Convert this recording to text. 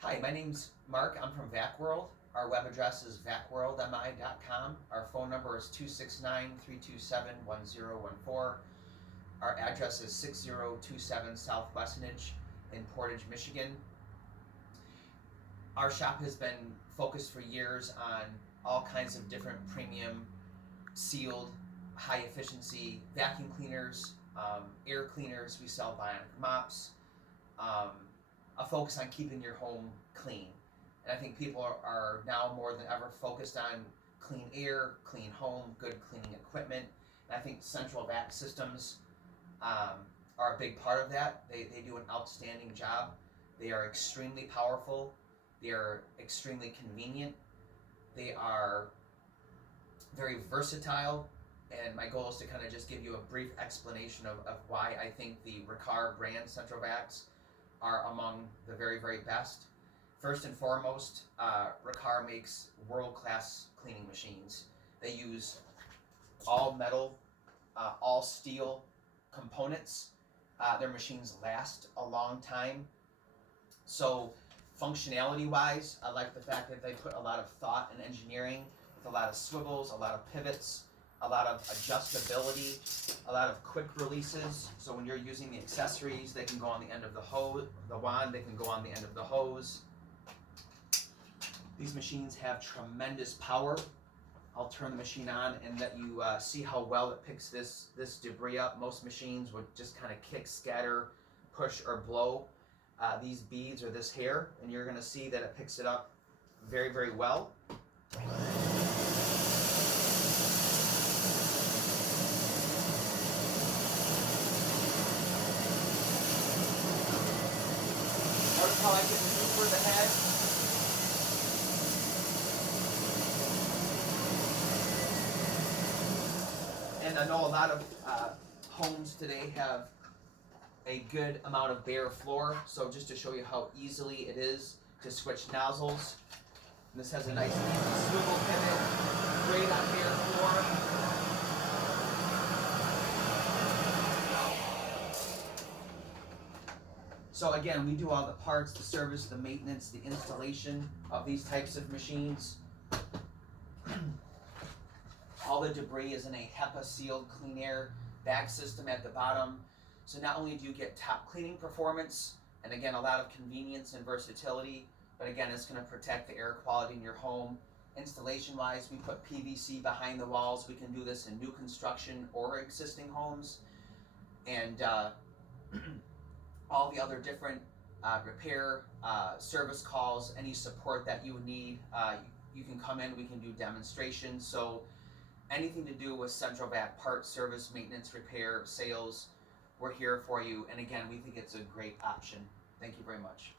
Hi, my name's Mark. I'm from Vac World. Our web address is vacworldmi.com. Our phone number is 269-327-1014. Our address is 6027 South Westonage in Portage, Michigan. Our shop has been focused for years on all kinds of different premium, sealed, high efficiency vacuum cleaners, air cleaners. We sell bionic mops. A focus on keeping your home clean. And I think people are now more than ever focused on clean air, clean home, good cleaning equipment. And I think central vac systems are a big part of that. They do an outstanding job. They are extremely powerful. They are extremely convenient. They are very versatile. And my goal is to kind of just give you a brief explanation of why I think the Riccar brand central vacs are among the very, very best. First and foremost, Riccar makes world-class cleaning machines. They use all metal, all steel components. Their machines last a long time. So functionality-wise, I like the fact that they put a lot of thought and engineering with a lot of swivels, a lot of pivots, a lot of adjustability, a lot of quick releases. So when you're using the accessories, they can go on the end of the hose, the wand, they can go on the end of the hose. These machines have tremendous power. I'll turn the machine on and let you see how well it picks this debris up. Most machines would just kind of kick, scatter, push, or blow these beads or this hair, and you're going to see that it picks it up very, very well. Notice how I can maneuver the head. And I know a lot of homes today have a good amount of bare floor, so just to show you how easily it is to switch nozzles. And this has a nice swivel pivot, great on bare floor. So again, we do all the parts, the service, the maintenance, the installation of these types of machines. All the debris is in a HEPA sealed clean air bag system at the bottom. So not only do you get top cleaning performance, and again, a lot of convenience and versatility, but again, it's going to protect the air quality in your home. Installation wise, we put PVC behind the walls. We can do this in new construction or existing homes. And all the other different repair, service calls, any support that you need, you can come in, we can do demonstrations. So anything to do with central vac parts, service, maintenance, repair, sales, we're here for you. And again, we think it's a great option. Thank you very much.